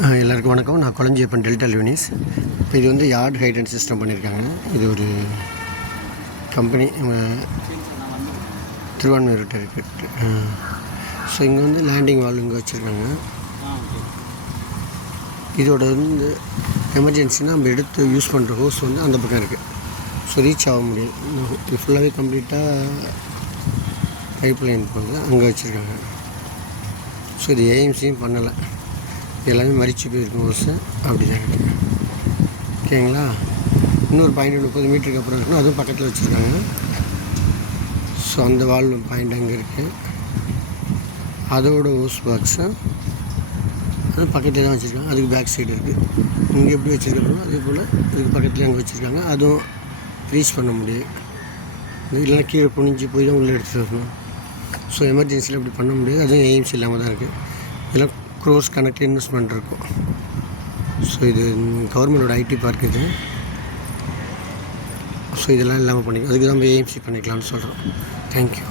எல்லாருக்கும் வணக்கம். நான் கொளஞ்சியப்பன் டெல்டா லுனிஸ். இப்போ இது வந்து யார்ட் ஹைட் அண்ட் சிஸ்டம் பண்ணியிருக்காங்க. இது ஒரு கம்பெனி திருவான்மையூர்கிட்ட இருக்குது. ஸோ இங்கே வந்து லேண்டிங் வால் இங்கே வச்சுருக்காங்க. இதோட வந்து எமர்ஜென்சினா நம்ம எடுத்து யூஸ் பண்ணுற ஹோஸ் வந்து அந்த பக்கம் இருக்குது. ஸோ ரீச் ஆக முடியும். இது ஃபுல்லாகவே கம்ப்ளீட்டாக பைப் லைன் போகுது, அங்கே வச்சுருக்காங்க. ஸோ இது ஏஎம்சியும் பண்ணலை, எல்லாமே மறித்து போயிருக்கும் ஹோஸு. அப்படி தான் இருக்குது. ஓகேங்களா. இன்னொரு பாயிண்ட் 30 மீட்டருக்கு அப்புறம் இருக்குன்னு அதுவும் பக்கத்தில் வச்சுருக்காங்க. ஸோ அந்த வால் பாயிண்ட் அங்கே இருக்குது. அதோட ஹோஸ் பாக்ஸு அது பக்கத்தில் தான் வச்சுருக்காங்க. அதுக்கு பேக் சைடு இருக்குது. இங்கே எப்படி வச்சுருக்கணும் அதே போல் இதுக்கு பக்கத்துலேயே அங்கே வச்சுருக்காங்க. அதுவும் ரீச் பண்ண முடியும். இல்லைன்னா கீழே குனிஞ்சு போய் தான் உள்ளே எடுத்துகிட்டு வரணும். ஸோ எமர்ஜென்சியில் அப்படி பண்ண முடியாது. அதுவும் எய்ம்ஸ் இல்லாமல் தான் இருக்குது. இதெல்லாம் க்ரோஸ் கணக்கில் இன்வெஸ்ட்மெண்ட் இருக்கும். ஸோ இது கவர்மெண்டோட ஐடி பார்க் இது. ஸோ இதெல்லாம் இல்லாமல் பண்ணிக்கலாம். அதுக்கு தான் நம்ம ஏஎம்சி பண்ணிக்கலாம்னு சொல்கிறோம். தேங்க்யூ.